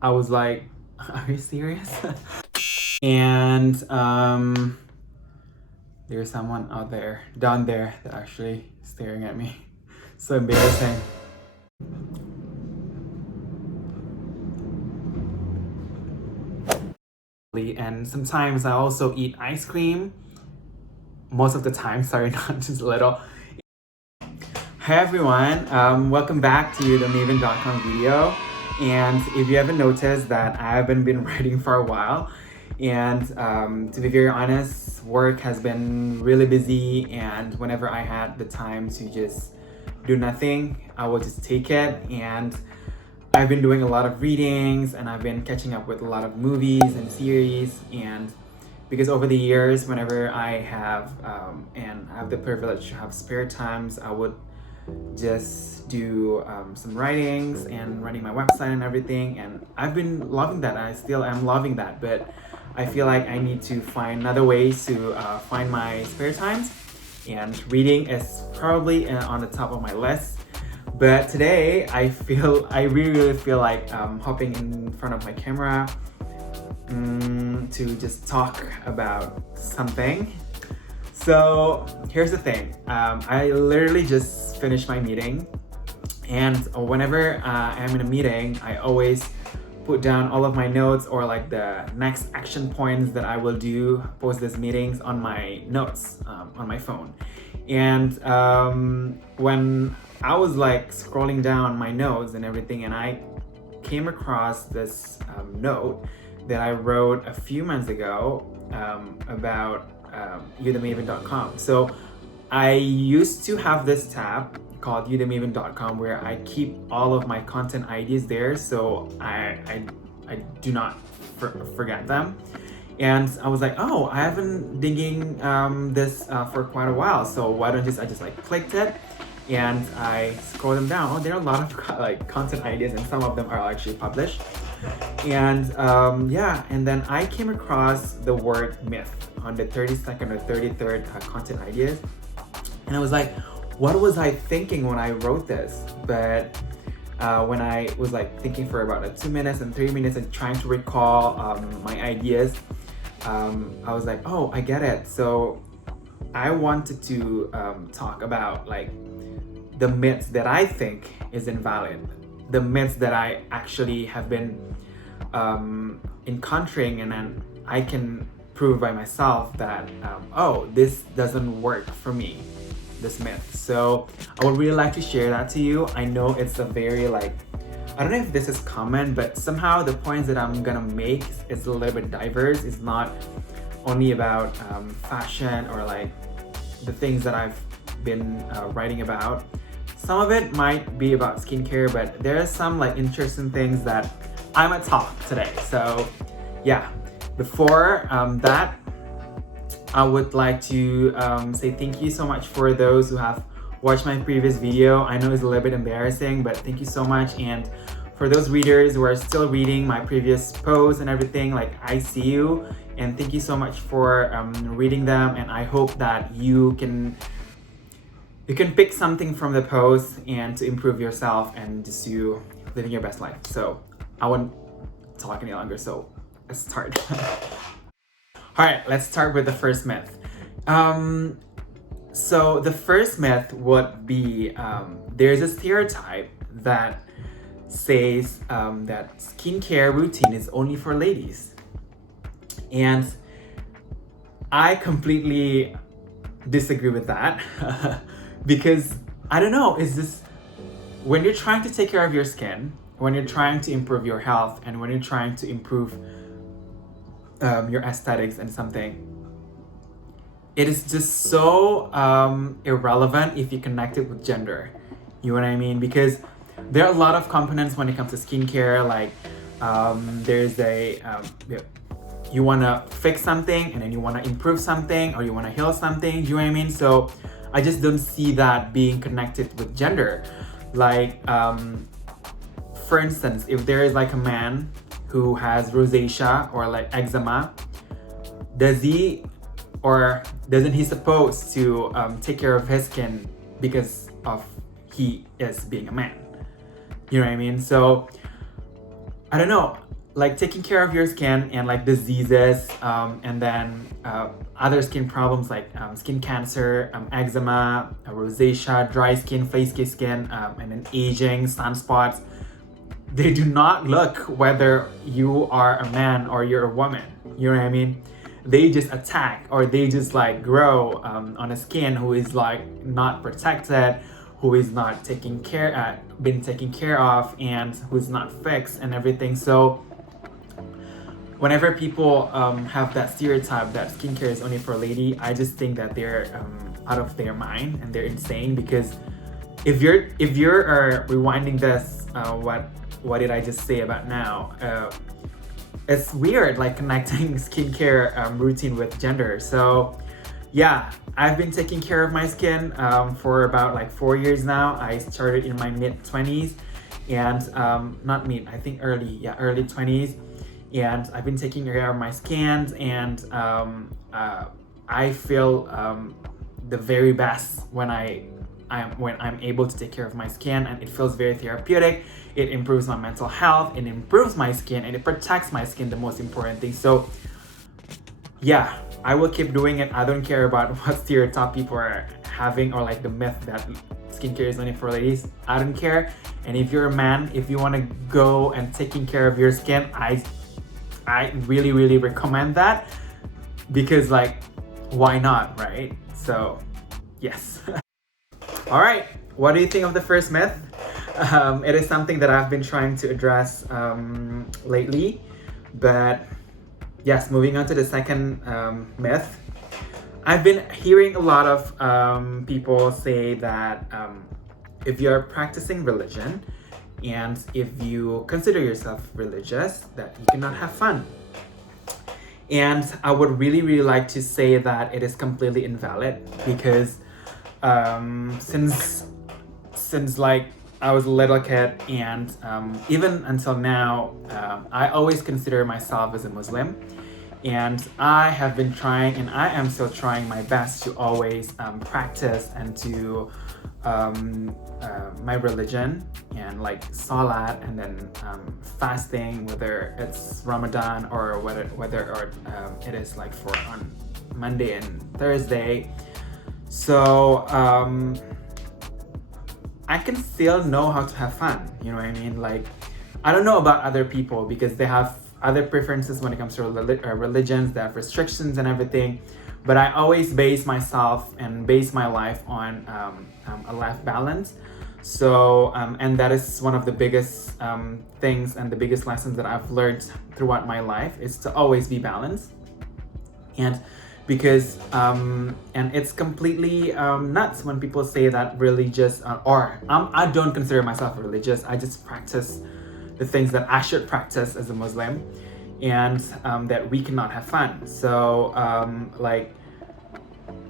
I was like, are you serious? And there's someone out there, down there, that actually staring at me. So embarrassing. And sometimes I also eat ice cream. Most of the time, sorry, not just a little. Hi everyone, welcome back to the Maven.com video. And if you haven't noticed that I haven't been writing for a while, and to be very honest, work has been really busy, and whenever I had the time to just do nothing, I would just take it. And I've been doing a lot of readings, and I've been catching up with a lot of movies and series. And because over the years, whenever I have and I have the privilege to have spare times, I would just do some writings and running my website and everything. And I've been loving that. I still am loving that, but I feel like I need to find another ways to find my spare times. And reading is probably on the top of my list. But today, I really feel like hopping in front of my camera to just talk about something. So here's the thing. I literally just finished my meeting, and whenever I'm in a meeting, I always put down all of my notes or like the next action points that I will do post these meetings on my notes on my phone. And when I was like scrolling down my notes and everything, and I came across this note that I wrote a few months ago about youthemaven.com. So I used to have this tab called youthemaven.com where I keep all of my content ideas there, so I do not forget them. And I was like, oh, I haven't digging this for quite a while, so why don't I just like clicked it, and I scroll them down. Oh, there are a lot of like content ideas, and some of them are actually published. And yeah, and then I came across the word myth on the 32nd or 33rd content ideas, and I was like, what was I thinking when I wrote this? But when I was like thinking for about 2 minutes and 3 minutes and trying to recall my ideas, I was like, oh, I get it. So I wanted to talk about like the myths that I think is invalid, the myths that I actually have been encountering, and then I can prove by myself that oh, this doesn't work for me, this myth. So I would really like to share that to you. I know it's a very like, I don't know if this is common, but somehow the points that I'm gonna make is a little bit diverse. It's not only about fashion or like the things that I've been writing about. Some of it might be about skincare, but there are some like interesting things that I'm gonna talk today. So yeah, before that, I would like to say thank you so much for those who have watched my previous video. I know it's a little bit embarrassing, but thank you so much. And for those readers who are still reading my previous posts and everything, like I see you, and thank you so much for reading them. And I hope that you can pick something from the post and to improve yourself and just you living your best life. So I won't talk any longer, so let's start. All right, let's start with the first myth. So the first myth would be there's a stereotype that says that skincare routine is only for ladies. And I completely disagree with that. Because I don't know, it's just when you're trying to take care of your skin, when you're trying to improve your health, and when you're trying to improve your aesthetics and something, it is just so irrelevant if you connect it with gender. You know what I mean? Because there are a lot of components when it comes to skincare. Like there's you want to fix something, and then you want to improve something, or you want to heal something. You know what I mean? So I just don't see that being connected with gender. Like, for instance, if there is like a man who has rosacea or like eczema, does he or doesn't he supposed to take care of his skin because of he is being a man? You know what I mean? So I don't know. like taking care of your skin and like diseases, and then other skin problems like skin cancer, eczema, rosacea, dry skin, flaky skin, and then aging, sunspots. They do not look whether you are a man or you're a woman. You know what I mean? They just attack, or they just like grow on a skin who is like not protected, who is not been taken care of, and who's not fixed and everything. So whenever people have that stereotype that skincare is only for a lady, I just think that they're out of their mind and they're insane. Because if you're rewinding this, what did I just say about now? It's weird, like connecting skincare routine with gender. So yeah, I've been taking care of my skin for about like 4 years now. I started in my mid-20s, and not mid, I think early 20s. And I've been taking care of my skin, and I feel the very best when I'm able to take care of my skin, and it feels very therapeutic. It improves my mental health, it improves my skin, and it protects my skin, the most important thing. So yeah, I will keep doing it. I don't care about what stereotype people are having, or like the myth that skincare is only for ladies. I don't care. And if you're a man, if you want to go and taking care of your skin, I really, really recommend that, because like, why not, right? So yes. All right, what do you think of the first myth? It is something that I've been trying to address lately, but yes, moving on to the second myth. I've been hearing a lot of people say that if you're practicing religion, and if you consider yourself religious, that you cannot have fun. And I would really, really like to say that it is completely invalid, because since like I was a little kid, and even until now, I always consider myself as a Muslim. And I have been trying, and I am still trying my best to always practice and to my religion, and like salat, and then fasting, whether it's Ramadan or whether it is like for on Monday and Thursday. So I can still know how to have fun, you know what I mean? Like, I don't know about other people, because they have other preferences when it comes to religions, they have restrictions and everything. But I always base myself and base my life on a life balance. So, and that is one of the biggest things and the biggest lessons that I've learned throughout my life, is to always be balanced. And because, and it's completely nuts when people say that religious, I don't consider myself religious. I just practice the things that I should practice as a Muslim, and that we cannot have fun. So like,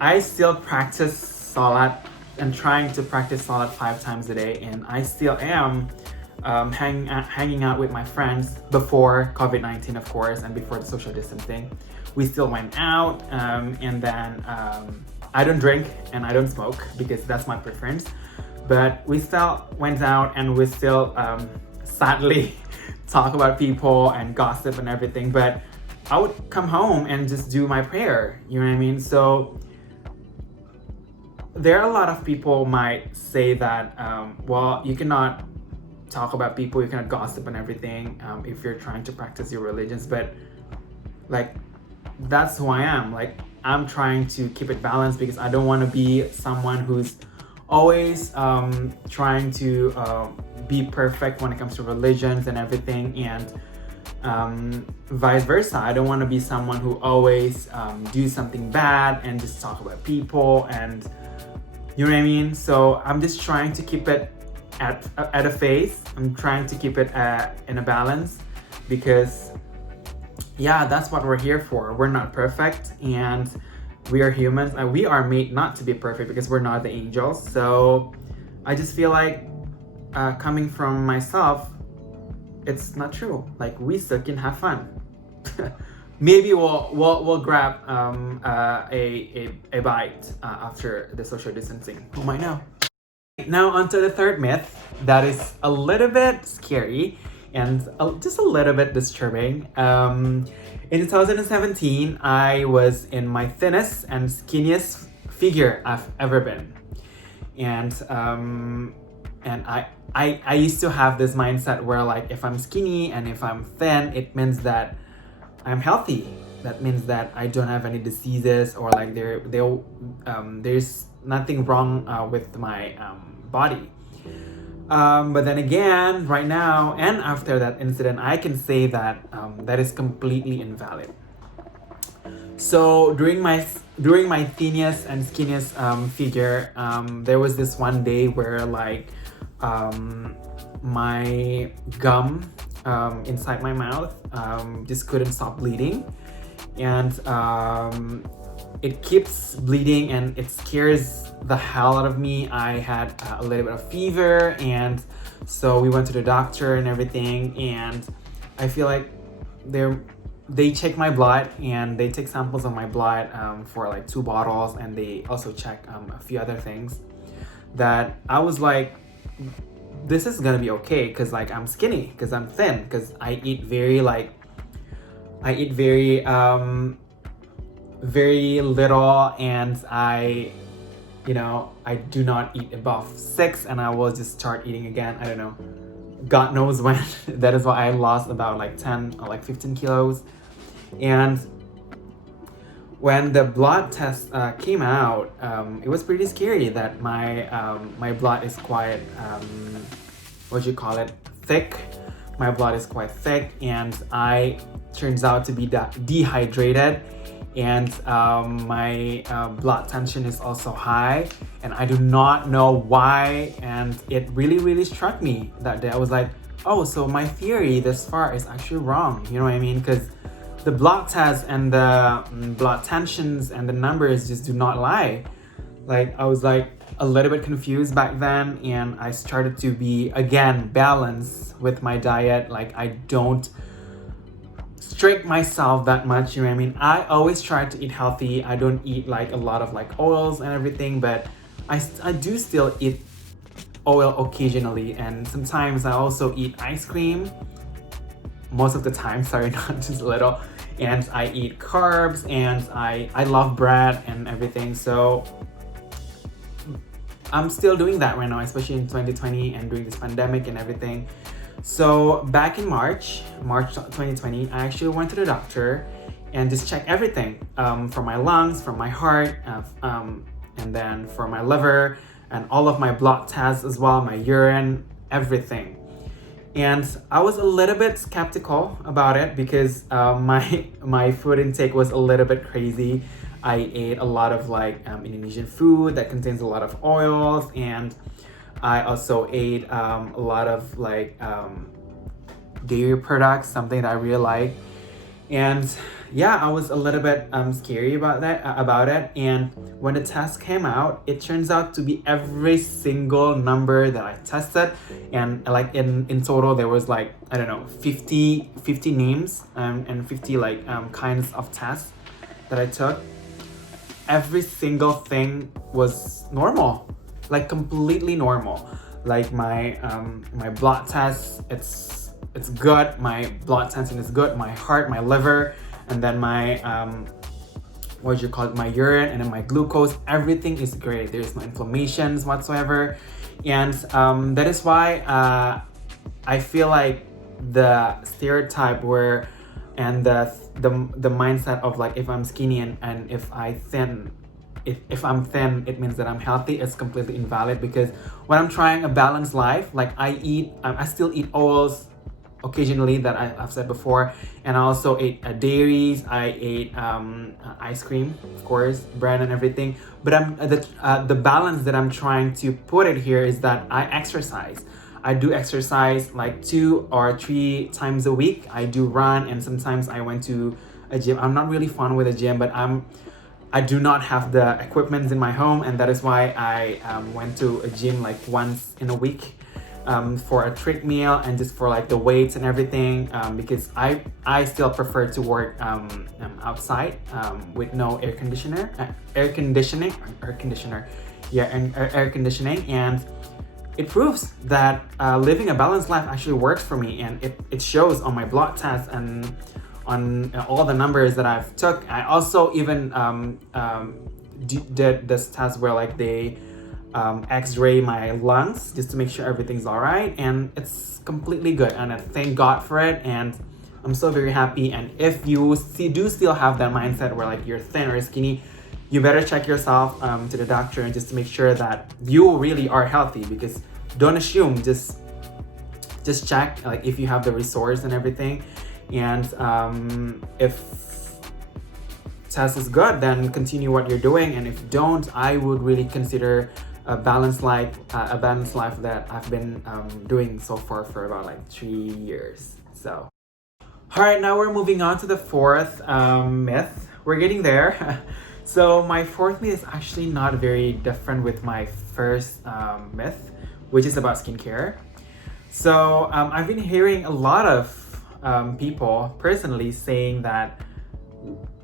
I still practice salat and trying to practice salat 5 times a day, and I still am hanging out with my friends before COVID-19, of course, and before the social distancing. We still went out, and then I don't drink and I don't smoke, because that's my preference. But we still went out, and we still sadly talk about people and gossip and everything. But I would come home and just do my prayer, you know what I mean? So there are a lot of people might say that, well, you cannot talk about people, you cannot gossip and everything if you're trying to practice your religions. But like, that's who I am. Like, I'm trying to keep it balanced, because I don't want to be someone who's always trying to be perfect when it comes to religions and everything, and vice versa. I don't want to be someone who always do something bad and just talk about people, and you know what I mean? So I'm just trying to keep it at a phase. I'm trying to keep it in a balance, because yeah, that's what we're here for. We're not perfect, and we are humans, and we are made not to be perfect, because we're not the angels. So I just feel like coming from myself, it's not true. Like, we still can have fun. Maybe we'll grab a bite after the social distancing. Who might know? Now onto the third myth that is a little bit scary, and just a little bit disturbing. In 2017, I was in my thinnest and skinniest figure I've ever been, and I used to have this mindset where like if I'm skinny and if I'm thin, it means that I'm healthy. That means that I don't have any diseases, or like there's nothing wrong with my body. But then again, right now and after that incident, I can say that that is completely invalid. So during my thinnest and skinniest figure, there was this one day where like my gum inside my mouth just couldn't stop bleeding, and it keeps bleeding and it scares the hell out of me. I had a little bit of fever, and so we went to the doctor and everything, and I feel like they check my blood and they take samples of my blood for like 2 bottles, and they also check a few other things that I was like, this is gonna be okay, because like I'm skinny, because I'm thin, because I eat very very little, and I do not eat above 6, and I will just start eating again. I don't know, God knows when. That is why I lost about like 10 or like 15 kilos. And when the blood test came out, it was pretty scary that my blood is quite thick. My blood is quite thick, and I turns out to be dehydrated, and my blood tension is also high, and I do not know why. And it really struck me that day. I was like, oh, so my theory this far is actually wrong. You know what I mean? Because the blood test and the blood tensions and the numbers just do not lie. Like, I was like a little bit confused back then, and I started to be again balanced with my diet. Like, I don't strict myself that much, you know what I mean? I always try to eat healthy. I don't eat like a lot of like oils and everything, but I do still eat oil occasionally, and sometimes I also eat ice cream. Most of the time, sorry, not just a little. And I eat carbs, and I love bread and everything. So I'm still doing that right now, especially in 2020 and during this pandemic and everything. So back in March 2020, I actually went to the doctor and just checked everything from my lungs, from my heart, and then for my liver, and all of my blood tests as well, my urine, everything. And I was a little bit skeptical about it because my food intake was a little bit crazy. I ate a lot of like Indonesian food that contains a lot of oils, and I also ate a lot of like dairy products, something that I really like. And yeah, I was a little bit scary about it. And when the test came out, it turns out to be every single number that I tested. And like in total, there was like, I don't know, 50 names and 50 like kinds of tests that I took. Every single thing was normal, like completely normal. Like my blood test, it's good. My blood tension is good. My heart, my liver, and then my my urine, and then my glucose. Everything is great. There's no inflammations whatsoever, and that is why I feel like the stereotype and the mindset of like if I'm skinny and if I'm thin, it means that I'm healthy, is completely invalid. Because when I'm trying a balanced life, like I still eat oils occasionally that I've said before, and I also ate dairies. I ate ice cream, of course, bread and everything. But the balance that I'm trying to put it here is that I exercise. I do exercise like 2 or 3 times a week. I do run, and sometimes I went to a gym. I'm not really fun with a gym, but I do not have the equipment in my home, and that is why I went to a gym like once in a week for a treadmill and just for like the weights and everything, because I still prefer to work outside with no air conditioning, and it proves that living a balanced life actually works for me, and it shows on my blood tests and on all the numbers that I've took. I also even did this test where like they x-ray my lungs just to make sure everything's all right, and it's completely good, and I thank God for it, and I'm so very happy. And if you do still have that mindset where like you're thin or skinny, you better check yourself to the doctor and just to make sure that you really are healthy, because don't assume, just check like if you have the resource and everything. And if test is good, then continue what you're doing, and if don't, I would really consider a balanced life that I've been doing so far for about like 3 years. So all right, now we're moving on to the fourth myth. We're getting there. So my fourth myth is actually not very different with my first myth, which is about skincare. So I've been hearing a lot of people personally saying that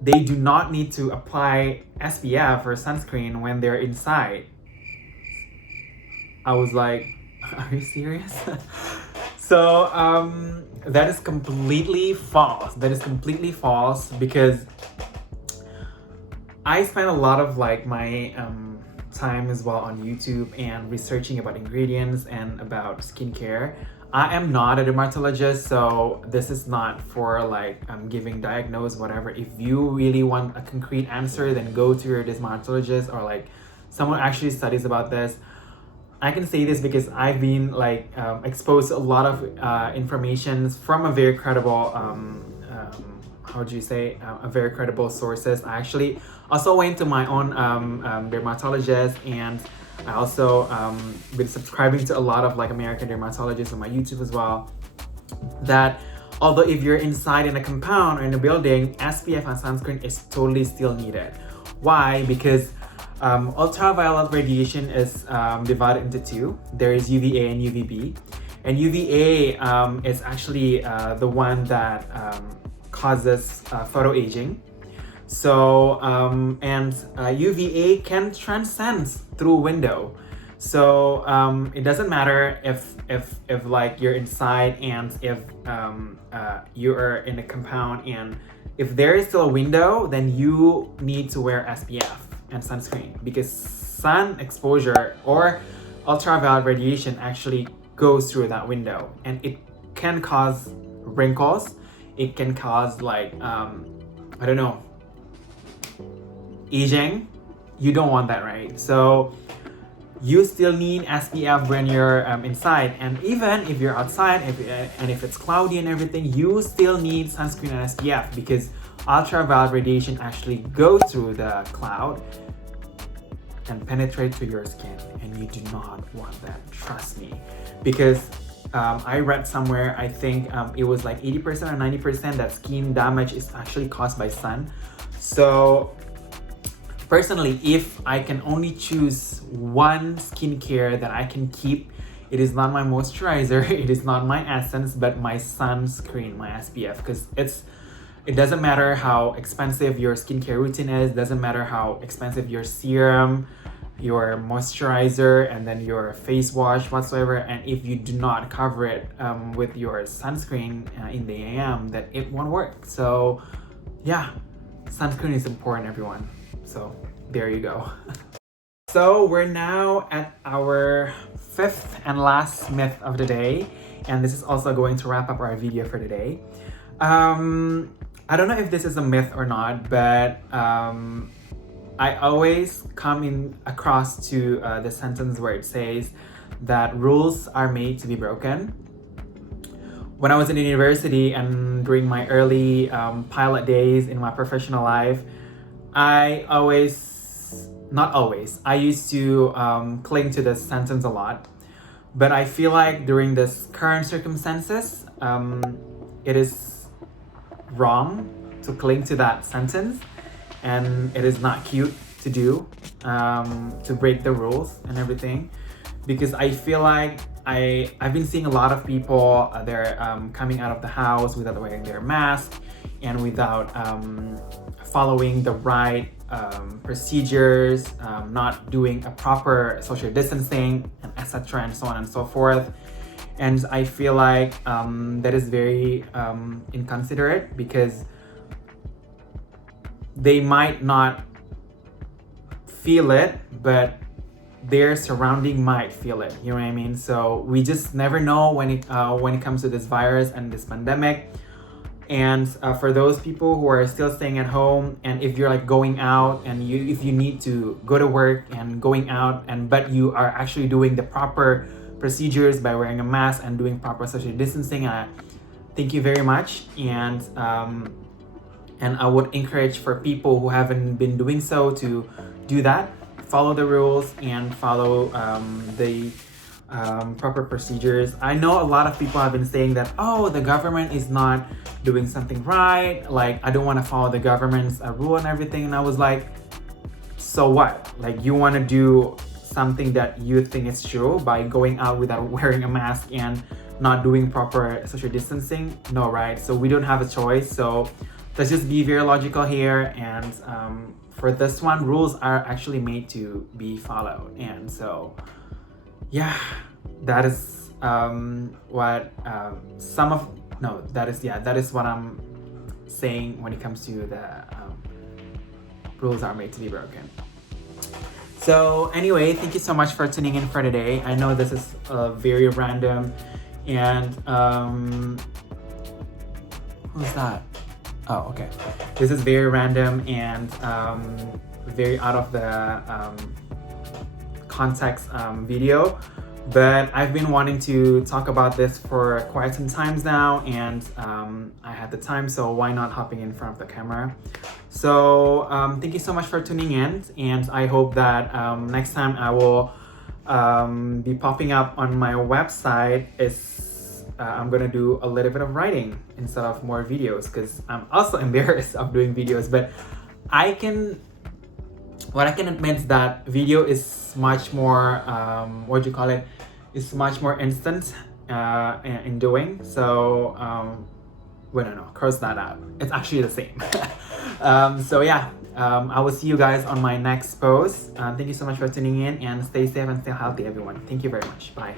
they do not need to apply SPF or sunscreen when they're inside. I was like, are you serious? So that is completely false. That is completely false, because I spent a lot of like my time as well on YouTube and researching about ingredients and about skincare. I am not a dermatologist, so this is not for like giving diagnose, whatever. If you really want a concrete answer, then go to your dermatologist or like someone actually studies about this. I can say this because I've been like exposed to a lot of information from a very credible a very credible sources. I actually also went to my own dermatologist, and I also been subscribing to a lot of like American dermatologists on my YouTube as well, that although if you're inside in a compound or in a building, SPF and sunscreen is totally still needed. Why? Because ultraviolet radiation is divided into two. There is UVA and UVB, and UVA is actually the one that causes photoaging. So UVA can transcend through window. So it doesn't matter if like you're inside and if you are in a compound, and if there is still a window, then you need to wear SPF and sunscreen, because sun exposure or ultraviolet radiation actually goes through that window, and it can cause wrinkles. It can cause like I don't know, aging. You don't want that, right? So you still need SPF when you're inside, and even if you're outside, if it's cloudy and everything, you still need sunscreen and SPF, because ultraviolet radiation actually goes through the cloud and penetrate to your skin, and you do not want that, trust me. Because I read somewhere, I think it was like 80% or 90% that skin damage is actually caused by sun. So personally, if I can only choose one skincare that I can keep, it is not my moisturizer, it is not my essence, but my sunscreen, my SPF. Because it doesn't matter how expensive your skincare routine is, doesn't matter how expensive your serum, your moisturizer, and then your face wash whatsoever, and if you do not cover it with your sunscreen in the AM, that it won't work. So yeah, sunscreen is important, everyone. So there you go. So we're now at our fifth and last myth of the day, and this is also going to wrap up our video for today. I don't know if this is a myth or not, but I always come across to the sentence where it says that rules are made to be broken. When I was in university and during my early pilot days in my professional life, I used to cling to this sentence a lot. But I feel like during this current circumstances, it is wrong to cling to that sentence, and it is not cute to do, to break the rules and everything, because I feel like I've been seeing a lot of people, they're coming out of the house without wearing their mask, and without following the right procedures, not doing a proper social distancing, and etc. and so on and so forth. And I feel like that is very inconsiderate, because they might not feel it, but their surrounding might feel it. You know what I mean? So we just never know when it comes to this virus and this pandemic. And for those people who are still staying at home, and if you're like going out and if you need to go to work and going out, but you are actually doing the proper procedures by wearing a mask and doing proper social distancing, thank you very much. And I would encourage for people who haven't been doing so to do that, follow the rules and follow the proper procedures. I know a lot of people have been saying that, oh, the government is not doing something right, like I don't want to follow the government's rule and everything. And I was like, so what? Like, you want to do something that you think is true by going out without wearing a mask and not doing proper social distancing? No, right? So we don't have a choice. So let's just be very logical here. And for this one, rules are actually made to be followed. And so yeah, that is what that is what I'm saying when it comes to the rules are made to be broken. So anyway, thank you so much for tuning in for today. I know this is very random, and who's that? Oh, okay. This is very random and very out of the context video, but I've been wanting to talk about this for quite some times now, and I had the time, so why not hopping in front of the camera? So thank you so much for tuning in, and I hope that next time I will be popping up on my website I'm gonna do a little bit of writing instead of more videos, because I'm also embarrassed of doing videos, but what I can admit is that video is much more is much more instant in doing. So no, cross that out. It's actually the same. So yeah, I will see you guys on my next post. Thank you so much for tuning in, and stay safe and stay healthy, everyone. Thank you very much. Bye.